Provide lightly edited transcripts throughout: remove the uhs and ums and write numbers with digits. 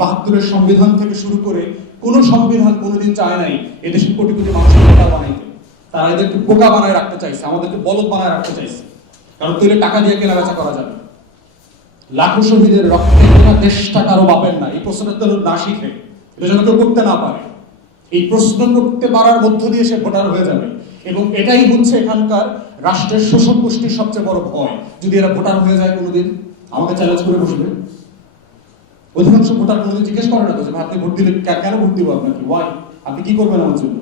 72-এর সংবিধান থেকে শুরু করে কোন সংবিধান কোনোদিন চায় নাই এদেশের কোটি কোটি মানুষকে বোকা বানাইতে। তারা এদেরকে বোকা বানায় রাখতে চাইছে, আমাদেরকে বলদ বানায় রাখতে চাইছে, কারণ তৈরি টাকা দিয়ে কেনাবেচা করা যাবে। লাখো শহীদের রক্তে কেনা দেশটা কারো বাপের না, এই প্রশ্নটা তো না শিখে, এটা যেন কেউ করতে না পারে। এই প্রশ্ন করতে পারার মধ্য দিয়ে সে ভোটার হয়ে যাবে, এবং এটাই হচ্ছে এখানকার রাষ্ট্রের শোষক গোষ্ঠীর সবচেয়ে বড় ভয়। যদি এরা ভোটার হয়ে যায় কোনোদিন, আমাকে চ্যালেঞ্জ করে বসবে। অধিকাংশ ভোটার কোনোদিন জিজ্ঞেস করে না তো যে আপনি ভোট দিলে কেন ভোট দিব আপনাকে, ওয়াই, আপনি কি করবেন আমার জন্য,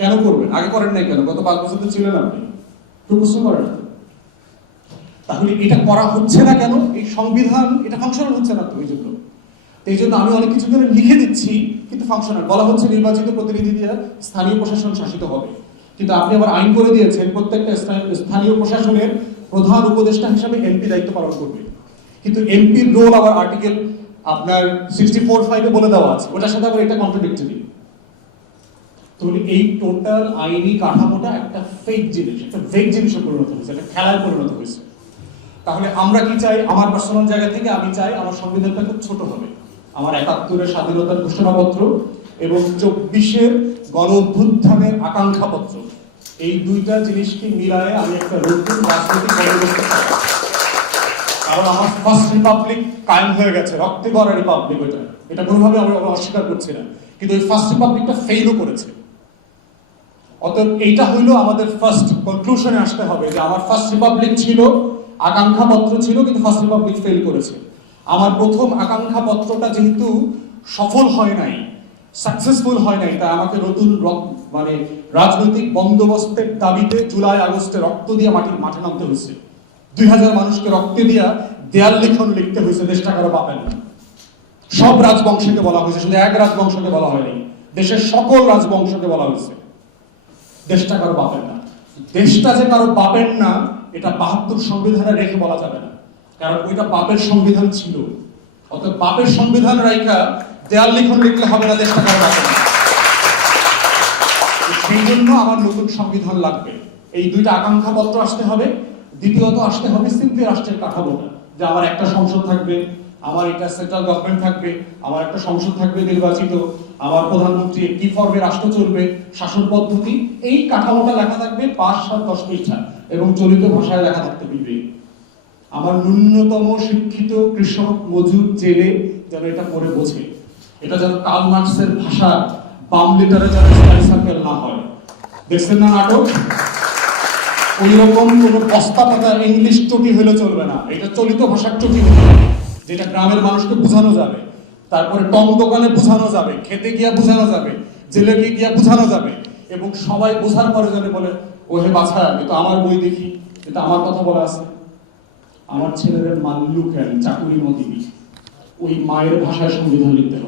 কেন করবেন, আগে করেন নাই কেন, গত 5 বছর তো ছিলেন আপনি, কেউ প্রশ্ন করে না। তাহলে এটা করা হচ্ছে না কেন? এই সংবিধান এটা ফাংশনাল হচ্ছে না তো, এই জন্য আমি অনেক কিছু করে লিখে দিচ্ছি কিন্তু ফাংশনাল বলা হচ্ছে নির্বাচিত প্রতিনিধি দিয়ে স্থানীয় প্রশাসন শাসিত হবে, কিন্তু আপনি আবার আইন করে দিয়েছেন প্রত্যেকটা স্থানীয় প্রশাসনের প্রধান উপদেষ্টা হিসাবে এমপি দায়িত্ব পালন করবে, কিন্তু এমপির রোল আবার আর্টিকেল আপনার 64(5) বলে দেওয়া আছে, ওটার সাথে আবার এটা কন্ট্রাডিক্টরি। তাহলে এই টোটাল আইনি কাঠামোটা একটা ফেক জিনিস, একটা ফেক জিনিসে পরিণত হয়েছে, একটা খেলায় পরিণত হয়েছে। তাহলে আমরা কি চাই? আমার পার্সোনাল জায়গা থেকে আমি চাই আমার সংবিধানটা খুব ছোট হবে। আমার 71-এর স্বাধীনতার ঘোষণাপত্র এবং 24-এর গণ অভ্যুত্থানের আকাঙ্ক্ষাপত্র, এই দুইটা জিনিসকে মিলায়ে আমি একটা নতুন রাজনৈতিক বন্দোবস্ত চাই। কারণ আমার ফার্স্ট রিপাবলিক কায়েম হয়ে গেছে, রক্তে গড়া রিপাবলিক, এটা কোনোভাবে আমরা অস্বীকার করছি না, কিন্তু ওই ফার্স্ট রিপাবলিকটা ফেইলও করেছে। অতএব এইটা হইলো আমাদের ফার্স্ট কনক্লুশনে আসতে হবে যে আমার ফার্স্ট রিপাবলিক ছিল, আকাঙ্ক্ষাপত্র ছিল, কিন্তু ফার্স্ট রিপাবলিক ফেল করেছে। আমার প্রথম আকাঙ্ক্ষাপত্রটা যেহেতু সফল হয় নাই, সাকসেসফুল হয় নাই, তাই আমাকে নতুন মানে রাজনৈতিক বন্দোবস্তের দাবিতে জুলাই আগস্টে রক্ত দিয়ে মাঠে নামতে হয়েছে। 2000 মানুষকে রক্তে দিয়া দেয়াল লিখন লিখতে হয়েছে, দেশটা কারো বাপের না। সব রাজবংশকে বলা হয়েছে, শুধু এক রাজবংশকে বলা হয়নি, দেশের সকল রাজবংশকে বলা হয়েছে দেশটা কারো বাপের না। দেশটা যে কারো বাপের না এটা 72 সংবিধানে রেখে বলা যাবে না, কারণ ওইটা বাপের সংবিধান ছিল। অতএব বাপের সংবিধান রাইখা দেয়াল লিখন লিখলে হবে না, দেশটা কারো বাপের না। সেই জন্য আমার নতুন সংবিধান লাগবে। এই দুইটা আকাঙ্ক্ষা পত্র আসতে হবে। দ্বিতীয়ত আসতে হবে সিম্পলি রাষ্ট্রের কাঠামোটা, যে আমার একটা সংসদ থাকবে, আমার এটা সেন্ট্রাল গভর্নমেন্ট থাকবে, আমার একটা সংসদ থাকবে নির্বাচিত, আমার প্রধানমন্ত্রী কি ফর্মে রাষ্ট্র চলবে, শাসন পদ্ধতি, এই কাঠামোটা লেখা থাকবে 5-7-10 পৃষ্ঠা এবং চলিত ভাষায় লেখা থাকতে হবে। আমার ন্যূনতম শিক্ষিত কৃষক মজুর জেলে যেন এটা পড়ে বোঝে, এটা যেন কার্ল মার্কসের ভাষা বাম লিটারে যেন স্টাডি সার্কেল না হয়। দেখছেন না নাটক? ওই রকম কোনো বস্তা পাতা ইংলিশ চটি হলে চলবে না, এটা চলিত ভাষার চটি হবে, যেটা গ্রামের মানুষকে বোঝানো যাবে, তারপরে টং দোকানে বোঝানো যাবে, খেতে গিয়া বোঝানো যাবে, জেলে গিয়া বোঝানো যাবে, এবং সবাই বোঝার পরে যেন বলে ও হে বাছা, কিন্তু আমার বই দেখি, এটা আমার কথা বলা আছে, আমার ছেলেদের মাল্লু কেন চাকুরি মতি, ওই মায়ের ভাষায় সংবিধান লিখতে হবে।